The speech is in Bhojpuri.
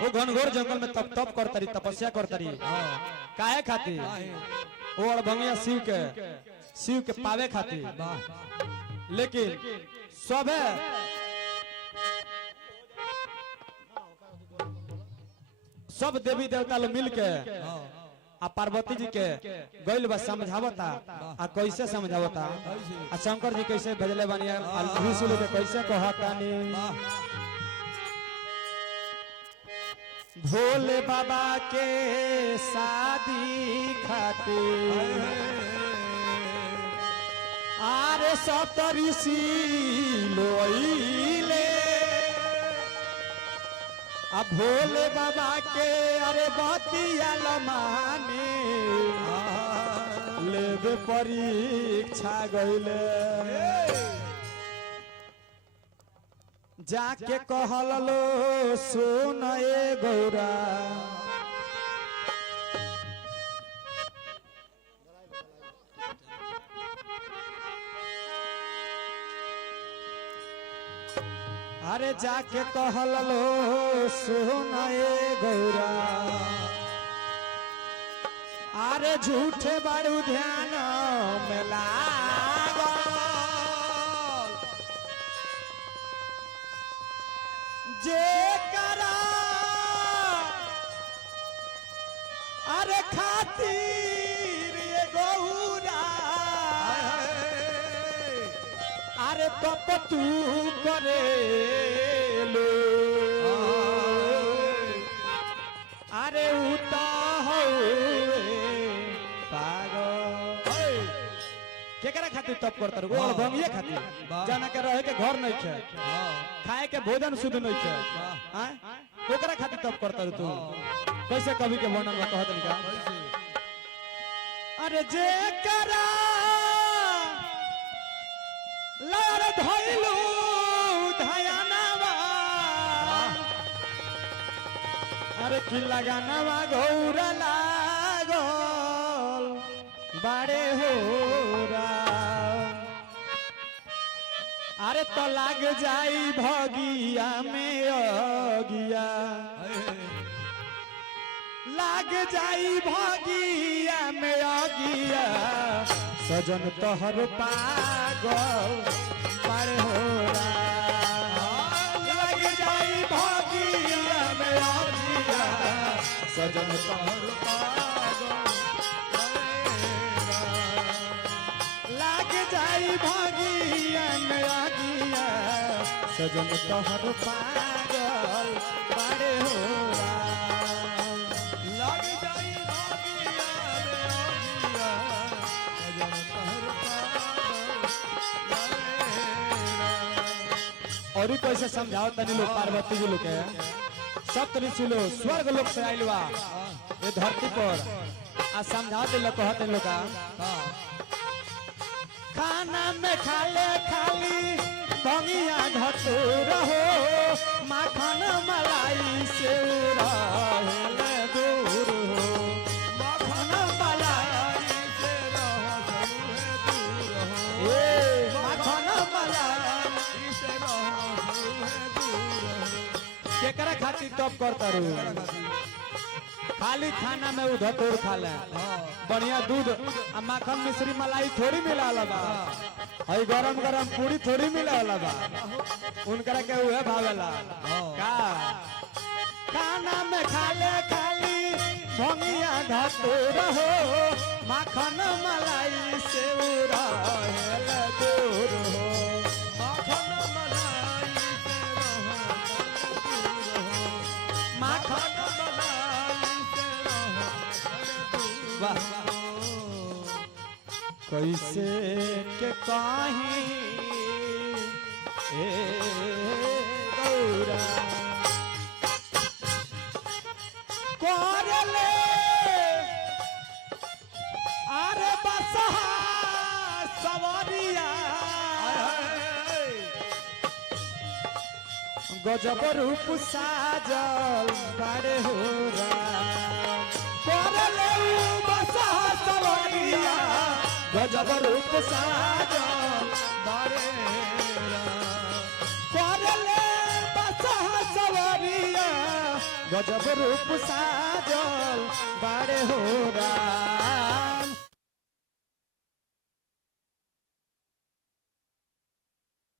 वो घनघोर जंगल में तप तप करतरी तपस्या करतरी काहे खातिर वो अड़भंगिया शिव के पावे खातिर लेकिन सबे सब देवी देवता लोग मिल के आ पार्वती जी के गइल बा समझावता आ कैसे समझावता आ शंकर जी कैसे भेजले बनिया विष्णु के कैसे कहतानी भोले बाबा के शादी खातिर आरे सप्तऋषि लोइले आ भोले बाबा के अरे बतिया लमाने लेबे परीक्षा गइले जाके कहल लो सुन ए गौरा अरे जाके कहल लो सुन ए गौरा अरे झूठे बड़ू ध्यान में लागल जे करा अरे खातिर ये गौरा अरे तप तू करे लो अरे उता हो पागल केकरा खातिर तप करत रहो अड़भंगिया खातिर जाना के रहे के घर नहीं खे खाए के भोजन शुद्ध नहीं खे हां ओकरा खातिर तप करत रहो तू कैसे कवि के वर्णन में कहत निका अरे जे करा लार धइलू धयानावा अरे की लगानावा गौरा लागल बाड़े हो अरे तो लाग जाई भगिया में अगिया लाग जाई भगिया में अगिया सजन तोहर पागल पर हो लाग जाई भगिया में अगिया सजन तोहर पागल लाग जाई भगिया में अगिया सजन तोहर पागल पर हो और कैसे समझाओ तनी लोग पार्वती जी लोग के सप्तऋषि लोग स्वर्ग लोक से आइल बा ये धरती पर आ समझा दे लोग कहते लोग खाना में खाले खाली भंगिया धतूर हो माखन मलाई से रहले दूर हो माखन मलाई से रहले दूर हो ए माखन मलाई से रहले दूर हो केकरा खातिर तप करता रू खाली खाना में उ धतूर खा ले बढ़िया दूध आ माखन मिश्री मलाई थोड़ी मिला बा हई गरम गरम पूरी थोड़ी मिला बा उनकरा के उहे भावेला का खाना में खाले खाली भंगिया धतूर हो माखन मलाई से रहले दूर हो माखन मलाई से रहले दूर हो माखन वाह कैसे के काही ए गौरा करले अरे बसहा सवारिया गजब रूप साजल बारे हो करले बसहा सवारिया गजब रूप साजल बारे करले बसहा सवारिया गजब रूप साजो